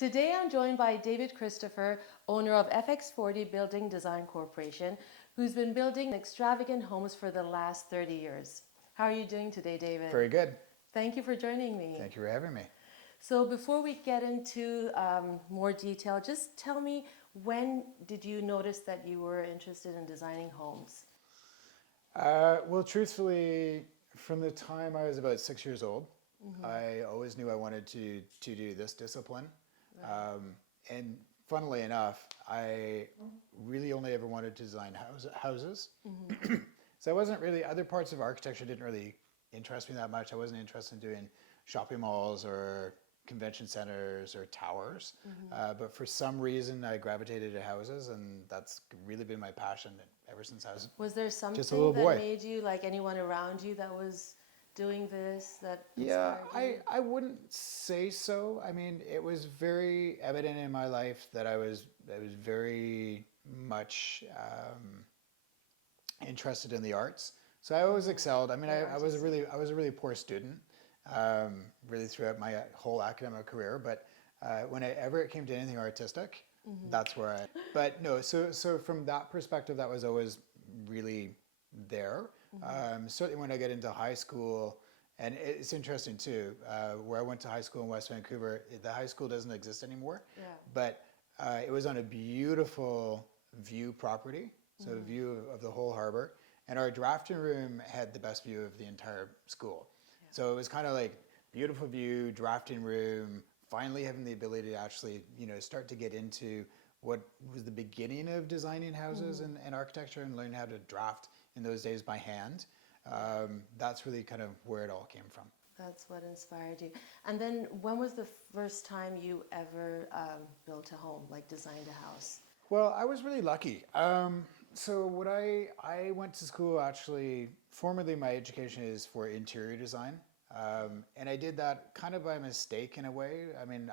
Today I'm joined by David Christopher, owner of FX40 Building Design Corporation, who's been building extravagant homes for the last 30 years. How are you doing today, David? Very good. Thank you for joining me. Thank you for having me. So before we get into more detail, just tell me, when did you notice that you were interested in designing homes? Well, truthfully, from the time I was about 6 years old, I always knew I wanted to do this discipline. And funnily enough, I really only ever wanted to design houses. So I wasn't really, other parts of architecture didn't really interest me that much. I wasn't interested in doing shopping malls or convention centers or towers. But for some reason, I gravitated to houses, and that's really been my passion ever since I Was there just a something little that boy. made you, like anyone around you that was doing this, that Yeah, inspired you? I wouldn't say so. I mean, it was very evident in my life that I was very much interested in the arts. So I always excelled. I mean, Very I was a really poor student, really throughout my whole academic career. But whenever it came to anything artistic, that's where I. But no, so from that perspective, that was always really there. Certainly when I get into high school, and it's interesting too, where I went to high school in West Vancouver, the high school doesn't exist anymore, Yeah. but it was on a beautiful view property, so a view of the whole harbor, and our drafting room had the best view of the entire school. So it was kind of like beautiful view, drafting room, finally having the ability to actually, start to get into what was the beginning of designing houses and architecture, and learning how to draft in those days by hand. That's really kind of where it all came from. That's what inspired you. And then when was the first time you ever built a home, like designed a house? Well, I was really lucky. So what I went to school, actually, formerly my education is for interior design. And I did that kind of by mistake in a way. I mean,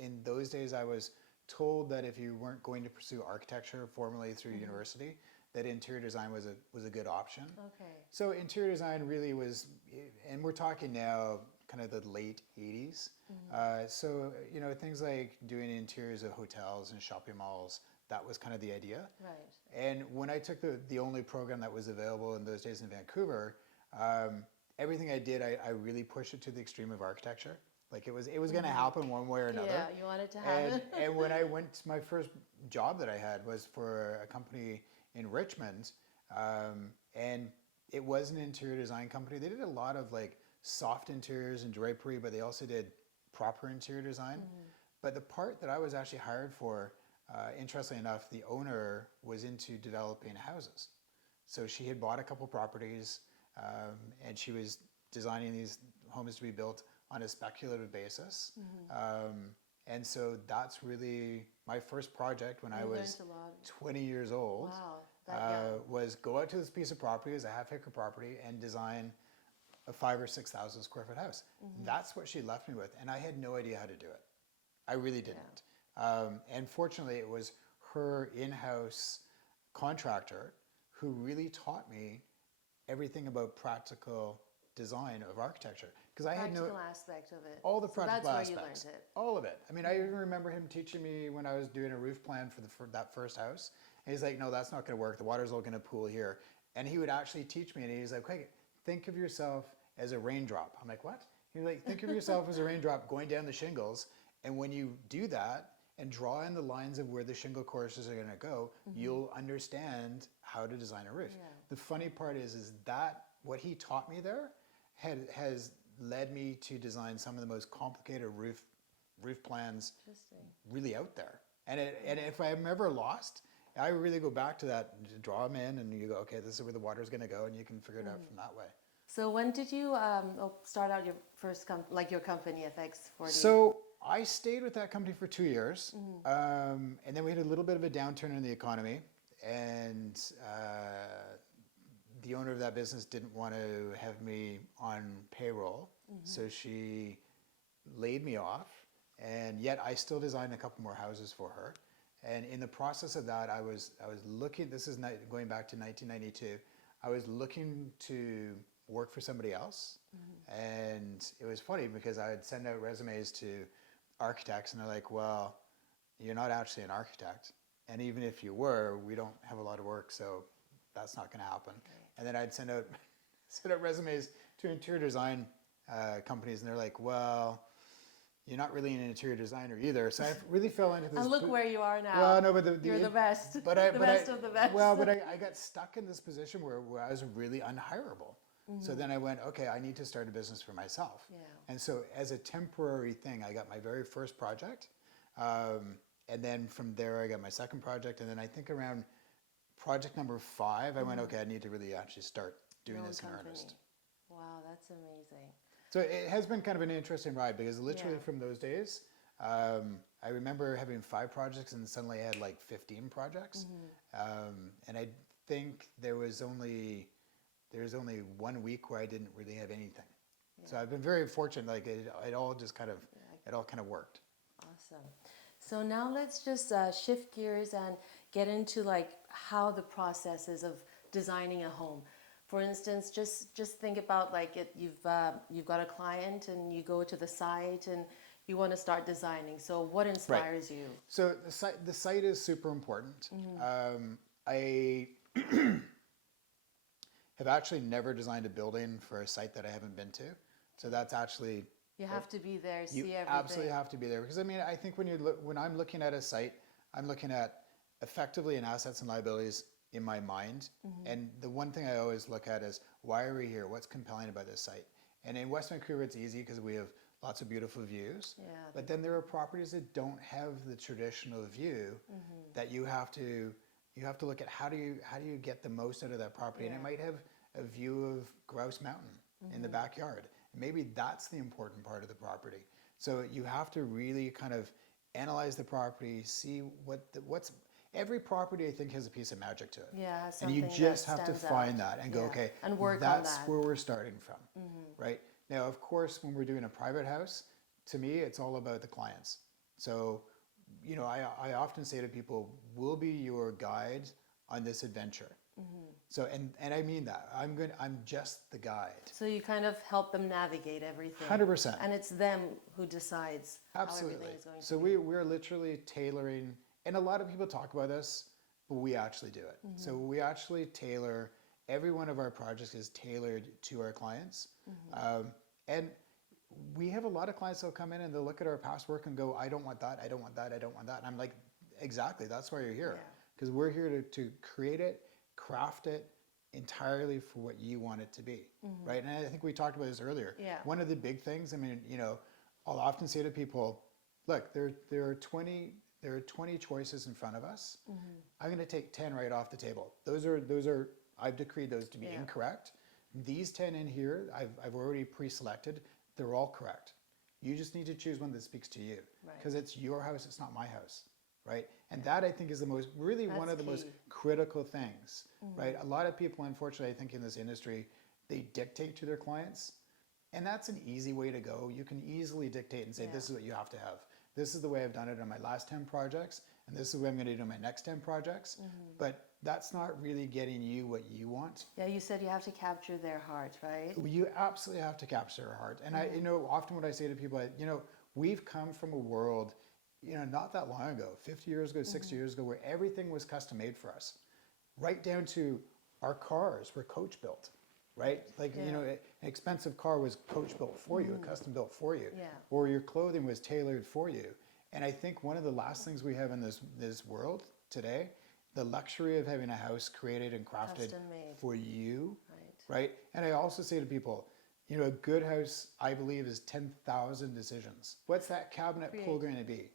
in those days, I was told that if you weren't going to pursue architecture formally through university, that interior design was a good option. Okay. So interior design really was, and we're talking now kind of the late 80s. So, things like doing interiors of hotels and shopping malls, that was kind of the idea. Right. And when I took the only program that was available in those days in Vancouver, everything I did, I really pushed it to the extreme of architecture. Like it was going to happen one way or another. Yeah, you wanted to have it. And when I went, my first job that I had was for a company in Richmond, and it was an interior design company. They did a lot of like soft interiors and drapery, but they also did proper interior design. But the part that I was actually hired for, interestingly enough, the owner was into developing houses. So she had bought a couple properties, and she was designing these homes to be built on a speculative basis. And so that's really my first project when I was 20 years old. Wow. Was go out to this piece of property, it was a half-acre property, and design a 5,000 or 6,000 square foot house. That's what she left me with, and I had no idea how to do it. I really didn't. And fortunately, it was her in-house contractor who really taught me everything about practical design of architecture, because I had Practical aspect of it. all the So practical that's where aspects, you learned it. all of it. I mean, I even remember him teaching me when I was doing a roof plan for that first house. And he's like, "No, that's not going to work. The water's all going to pool here." And he would actually teach me, and he's like, "Okay, think of yourself as a raindrop." I'm like, "What?" He's like, "Think of yourself as a raindrop going down the shingles, and when you do that and draw in the lines of where the shingle courses are going to go, you'll understand how to design a roof." Yeah. The funny part is that what he taught me there has led me to design some of the most complicated roof plans really out there. And if I'm ever lost, I really go back to that, draw them in, and you go, okay, this is where the water's going to go, and you can figure it out from that way. So when did you start out your first your company, FX40? So I stayed with that company for 2 years, and then we had a little bit of a downturn in the economy, and the owner of that business didn't want to have me on payroll, so she laid me off, and yet I still designed a couple more houses for her. And in the process of that, I was looking, this is going back to 1992, I was looking to work for somebody else. And it was funny because I would send out resumes to architects, and they're like, well, you're not actually an architect. And even if you were, we don't have a lot of work, so that's not going to happen. Right. And then I'd send out resumes to interior design companies, and they're like, well, you're not really an interior designer either. So I really fell into this. And look where you are now. Well, no, but you're the best. But the best of the best. Well, but I got stuck in this position where I was really unhireable. So then I went, okay, I need to start a business for myself. Yeah. And so as a temporary thing, I got my very first project. And then from there, I got my second project. And then I think around project number 5, I went, okay, I need to really actually start doing this in earnest. Wow, that's amazing. So it has been kind of an interesting ride because literally from those days, I remember having 5 projects and suddenly I had like 15 projects. And I think there was only 1 week where I didn't really have anything. So I've been very fortunate. Like it all just kind of, it all kind of worked. Awesome. So now let's just shift gears and get into like how the process is of designing a home. For instance, just think about like you've got a client and you go to the site and you want to start designing. So what inspires you? So the site is super important. I have actually never designed a building for a site that I haven't been to. So that's actually... You have to be there, see everything. You absolutely have to be there. Because I mean, I think when I'm looking at a site, I'm looking at effectively an assets and liabilities in my mind. And the one thing I always look at is, why are we here? What's compelling about this site? And in West Vancouver, it's easy because we have lots of beautiful views. Yeah. But then there are properties that don't have the traditional view that you have to look at how do you get the most out of that property. And it might have a view of Grouse Mountain in the backyard. And maybe that's the important part of the property. So you have to really kind of analyze the property, see what's every property I think has a piece of magic to it. Yeah, and you just have to find that and go, okay, and work that's on that. where we're starting from, right? Now, of course, when we're doing a private house, to me, it's all about the clients. So, you know, I often say to people, we'll be your guide on this adventure. So, and I mean that. I'm just the guide. So you kind of help them navigate everything. 100%. And it's them who decides Absolutely. how everything is going So to be. we're literally tailoring, and a lot of people talk about this, but we actually do it. So we actually tailor, every one of our projects is tailored to our clients. And we have a lot of clients that'll come in and they'll look at our past work and go, I don't want that, I don't want that, I don't want that. And I'm like, exactly, that's why you're here. Because we're here to create it, craft it entirely for what you want it to be, right? And I think we talked about this earlier. One of the big things, I mean, you know, I'll often say to people, look, there are 20 choices in front of us. I'm going to take 10 right off the table. Those are I've decreed those to be incorrect. These 10 in here, I've already pre-selected. They're all correct. You just need to choose one that speaks to you, because it's your house, it's not my house. Right? And that I think is one of the most critical things, right? A lot of people, unfortunately, I think in this industry, they dictate to their clients, and that's an easy way to go. You can easily dictate and say, this is what you have to have. This is the way I've done it on my last 10 projects, and this is what I'm going to do on my next 10 projects. But that's not really getting you what you want. Yeah, you said you have to capture their heart, right? You absolutely have to capture their heart. And I, you know, often what I say to people, you know, we've come from a world, you know, not that long ago, 50 years ago, 60 years ago, where everything was custom made for us, right down to our cars were coach built, right? Like, you know, an expensive car was coach built for you, custom built for you, or your clothing was tailored for you. And I think one of the last things we have in this world today, the luxury of having a house created and crafted for you, right? And I also say to people, you know, a good house, I believe, is 10,000 decisions. What's that cabinet pull going to be?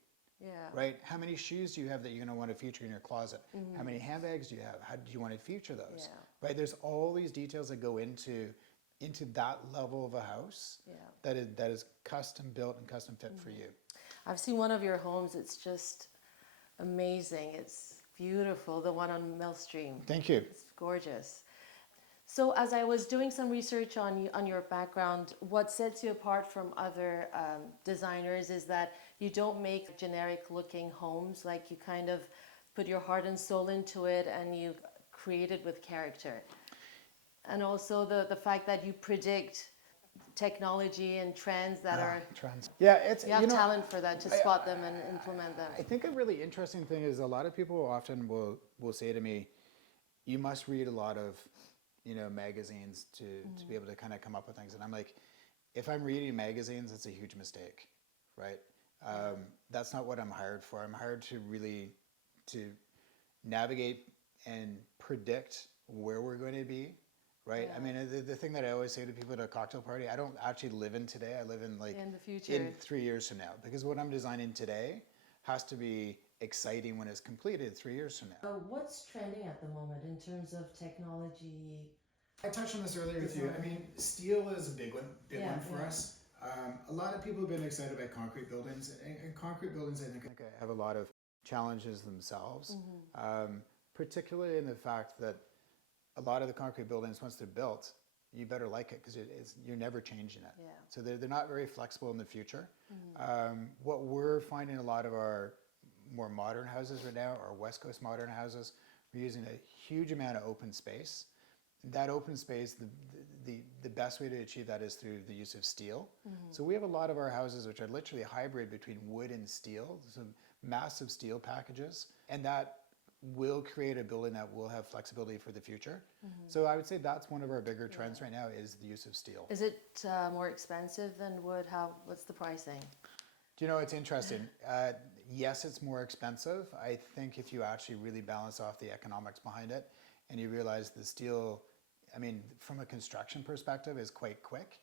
Right? How many shoes do you have that you're going to want to feature in your closet? How many handbags do you have? How do you want to feature those? Right? There's all these details that go into that level of a house that is custom built and custom fit for you. I've seen one of your homes. It's just amazing. It's beautiful. The one on Millstream. Thank you. It's gorgeous. So as I was doing some research on your background, what sets you apart from other designers is that you don't make generic looking homes. Like, you kind of put your heart and soul into it and you create it with character. And also the fact that you predict technology and trends that are, Trends. Yeah, it's you have talent for that to spot them and implement them. I think a really interesting thing is a lot of people often will say to me, "You must read a lot of, magazines to be able to kind of come up with things." And I'm like, if I'm reading magazines, it's a huge mistake, right? That's not what I'm hired for. I'm hired to really to navigate and predict where we're going to be, right? I mean, the thing that I always say to people at a cocktail party, I don't actually live in today. I live in In the future. in 3 years from now, because what I'm designing today has to be exciting when it's completed 3 years from now. What's trending at the moment in terms of technology? I touched on this earlier with you. I mean, steel is a big one for us. A lot of people have been excited about concrete buildings, and concrete buildings, I think, have a lot of challenges themselves, particularly in the fact that a lot of the concrete buildings, once they're built, you better like it because you're never changing it. Yeah. So they're not very flexible in the future. What we're finding a lot of our more modern houses right now, our West Coast modern houses, we're using a huge amount of open space. That open space, the best way to achieve that is through the use of steel. So we have a lot of our houses which are literally a hybrid between wood and steel, some massive steel packages, and that will create a building that will have flexibility for the future. So I would say that's one of our bigger trends right now is the use of steel. Is it more expensive than wood? What's the pricing? Do you know, it's interesting. Yes, it's more expensive. I think if you actually really balance off the economics behind it and you realize the steel, I mean, from a construction perspective, is quite quick.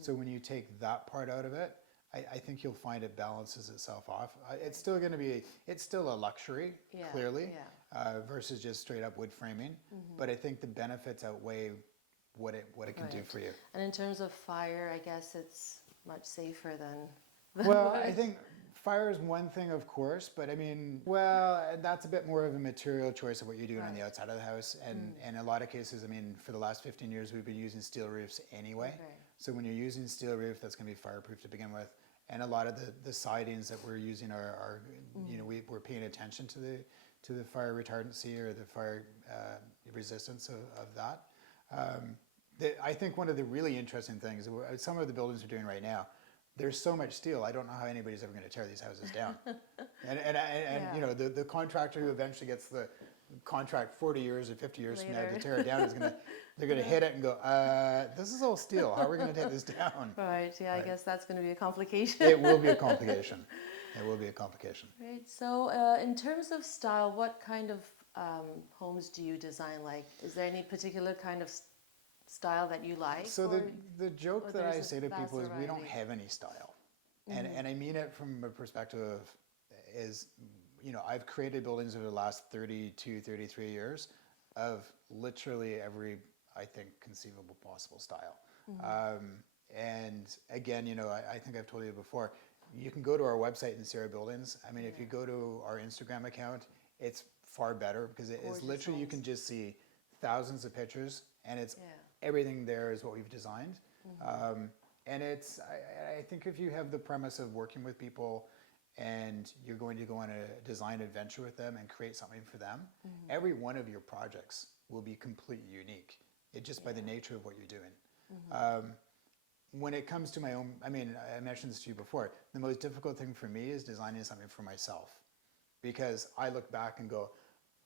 So when you take that part out of it, I think you'll find it balances itself off. It's still going to be, it's still a luxury, clearly, versus just straight up wood framing. But I think the benefits outweigh what it can do for you. And in terms of fire, I guess it's much safer than Well, wood. I think fire is one thing, of course, but I mean, well, that's a bit more of a material choice of what you're doing on the outside of the house. And in a lot of cases, I mean, for the last 15 years, we've been using steel roofs anyway. So when you're using steel roof, that's going to be fireproof to begin with. And a lot of the sidings that we're using are we're paying attention to the fire retardancy or the fire resistance of that. I think one of the really interesting things, some of the buildings we're doing right now, there's so much steel, I don't know how anybody's ever going to tear these houses down. And you know, the contractor who eventually gets the contract 40 years or 50 years from now to tear it down is they're going to hit it and go, this is all steel. How are we going to take this down? Right. Yeah, I guess that's going to be a complication. It will be a complication. It will be a complication. Right. So in terms of style, what kind of homes do you design? Like, is there any particular kind of style that you like? So the joke that I say to vast people is we don't variety? have any style. And I mean it from a perspective of, you know, I've created buildings over the last 32, 33 years of literally every, I think, conceivable possible style. And again, you know, I think I've told you before, you can go to our website and see our buildings. I mean, if you go to our Instagram account, it's far better because it's literally, you can just see thousands of pictures and it's everything there is what we've designed. And I think if you have the premise of working with people and you're going to go on a design adventure with them and create something for them, every one of your projects will be completely unique. It just by the nature of what you're doing. When it comes to my own, I mean, I mentioned this to you before, the most difficult thing for me is designing something for myself. Because I look back and go,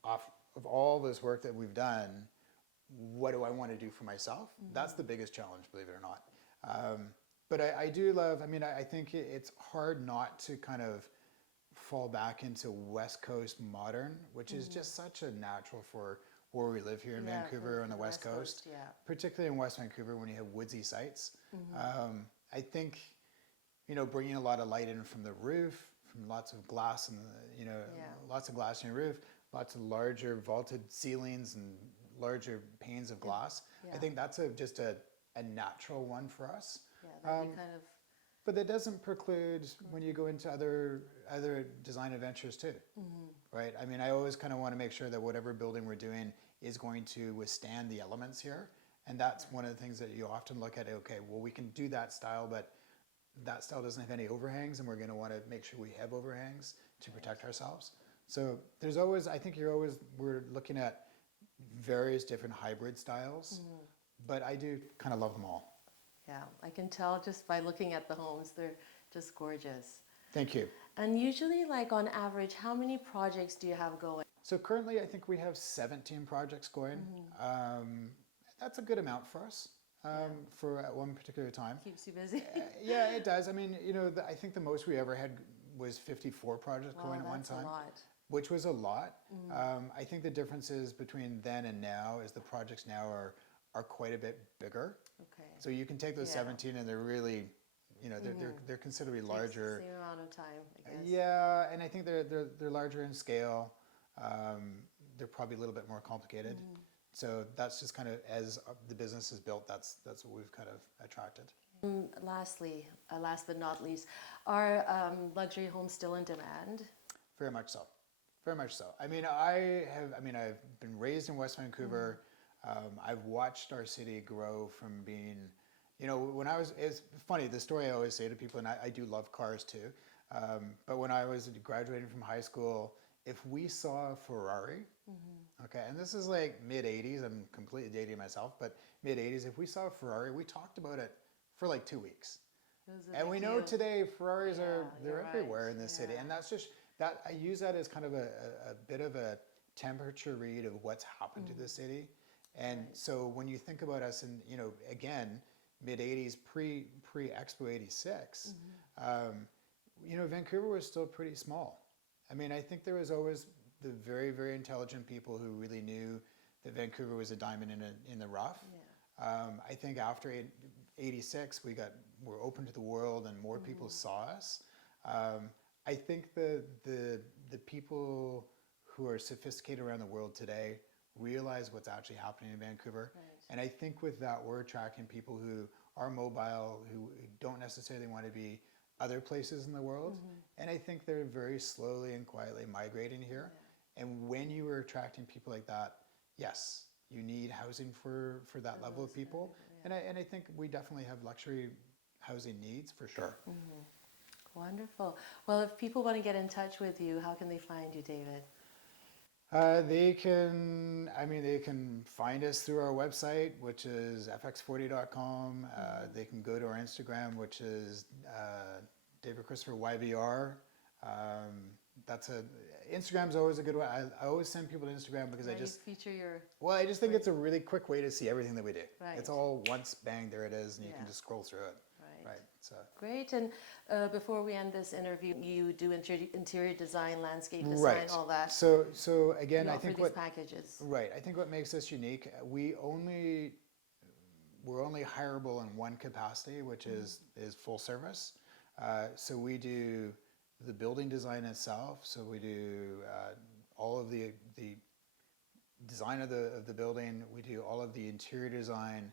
off of all this work that we've done, what do I want to do for myself? That's the biggest challenge, believe it or not. But I do love, I mean, I think it's hard not to kind of fall back into West Coast modern, which is just such a natural for where we live here in Vancouver on the West Coast. Particularly in West Vancouver when you have woodsy sites. I think, you know, bringing a lot of light in from the roof, from lots of glass and, you know, lots of glass in your roof, lots of larger vaulted ceilings and larger panes of glass. I think that's just a natural one for us. That'd be kind of. But that doesn't preclude when you go into other design adventures too, right? I mean, I always kind of want to make sure that whatever building we're doing is going to withstand the elements here. And that's one of the things that you often look at. Okay, well, we can do that style, but that style doesn't have any overhangs, and we're going to want to make sure we have overhangs to protect ourselves. So there's always, I think we're looking at various different hybrid styles, but I do kind of love them all. Yeah, I can tell just by looking at the homes. They're just gorgeous. Thank you. And usually, like on average, how many projects do you have going? So currently, I think we have 17 projects going. That's a good amount for us for at one particular time. Keeps you busy. Yeah, it does. I mean, I think the most we ever had was 54 projects going at one That's a time, lot. which was a lot. I think the differences between then and now is the projects now are quite a bit bigger. Okay. So you can take those 17 and they're really, they're considerabably larger. Same amount of time, I guess. Yeah, and I think they're larger in scale. They're probably a little bit more complicated. So that's just kind of, as the business is built, that's what we've kind of attracted. Lastly, last but not least, are luxury homes still in demand? Very much so. Very much so. I mean, I've been raised in West Vancouver. I've watched our city grow from being, when I was, it's funny, the story I always say to people, and I do love cars too, but when I was graduating from high school, if we saw a Ferrari, okay, and this is like mid-'80s, I'm completely dating myself, but mid-'80s, if we saw a Ferrari, we talked about it for like 2 weeks. And we know today Ferraris they're everywhere in this city, and that's just, that I use that as kind of a bit of a temperature read of what's happened to the city. And so when you think about us in, again, mid-'80s, pre-Expo 86, Vancouver was still pretty small. I mean, I think there was always the very, very intelligent people who really knew that Vancouver was a diamond in the rough. I think after 86, we're open to the world and more people saw us. I think the people who are sophisticated around the world today realize what's actually happening in Vancouver. And I think with that, we're attracting people who are mobile, who don't necessarily want to be other places in the world. And I think they're very slowly and quietly migrating here. And when you are attracting people like that, yes, you need housing for that level of people. And I think we definitely have luxury housing needs for sure. Wonderful. Well, if people want to get in touch with you, how can they find you, David? They can find us through our website, which is fx40.com. They can go to our Instagram, which is David Christopher YVR. Instagram's always a good one. I always send people to Instagram because I just feature your. Well, I just think it's a really quick way to see everything that we do. Right. It's all once, bang, there it is, and you can just scroll through it. Right. So great. And before we end this interview, you do interior design, landscape design, all that. So again, I think these packages. Right. I think what makes us unique, we're only hireable in one capacity, which is full service. So we do the building design itself. So we do all of the design of the building. We do all of the interior design.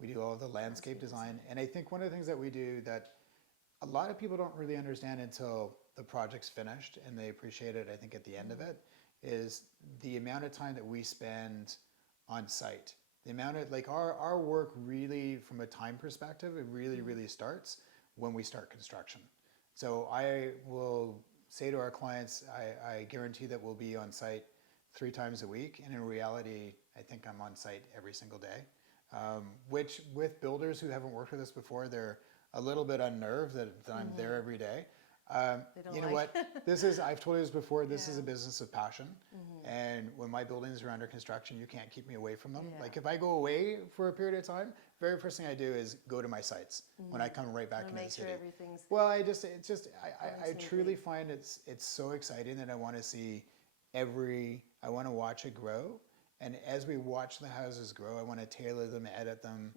We do all of the landscape design. And I think one of the things that we do that a lot of people don't really understand until the project's finished and they appreciate it, I think, at the end of it, is the amount of time that we spend on site. The amount of, our work really, from a time perspective, it really starts when we start construction. So I will say to our clients, I guarantee that we'll be on site 3 times a week. And in reality, I think I'm on site every single day. Which with builders who haven't worked with us before, they're a little bit unnerved that I'm there every day. You know what? I've told you this before, this is a business of passion. And when my buildings are under construction, you can't keep me away from them. Like if I go away for a period of time, very first thing I do is go to my sites when I come right back into the city. Well, I truly find it's so exciting that I want to see I want to watch it grow. And as we watch the houses grow, I want to tailor them, edit them,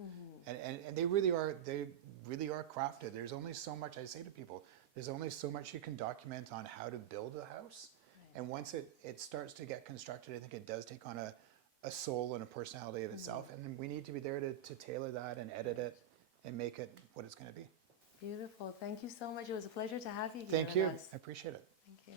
and they really are crafted. There's only so much, I say to people, there's only so much you can document on how to build a house. And once it starts to get constructed, I think it does take on a soul and a personality of itself. And then we need to be there to tailor that and edit it and make it what it's going to be. Beautiful. Thank you so much. It was a pleasure to have you here. Thank you. I appreciate it. Thank you.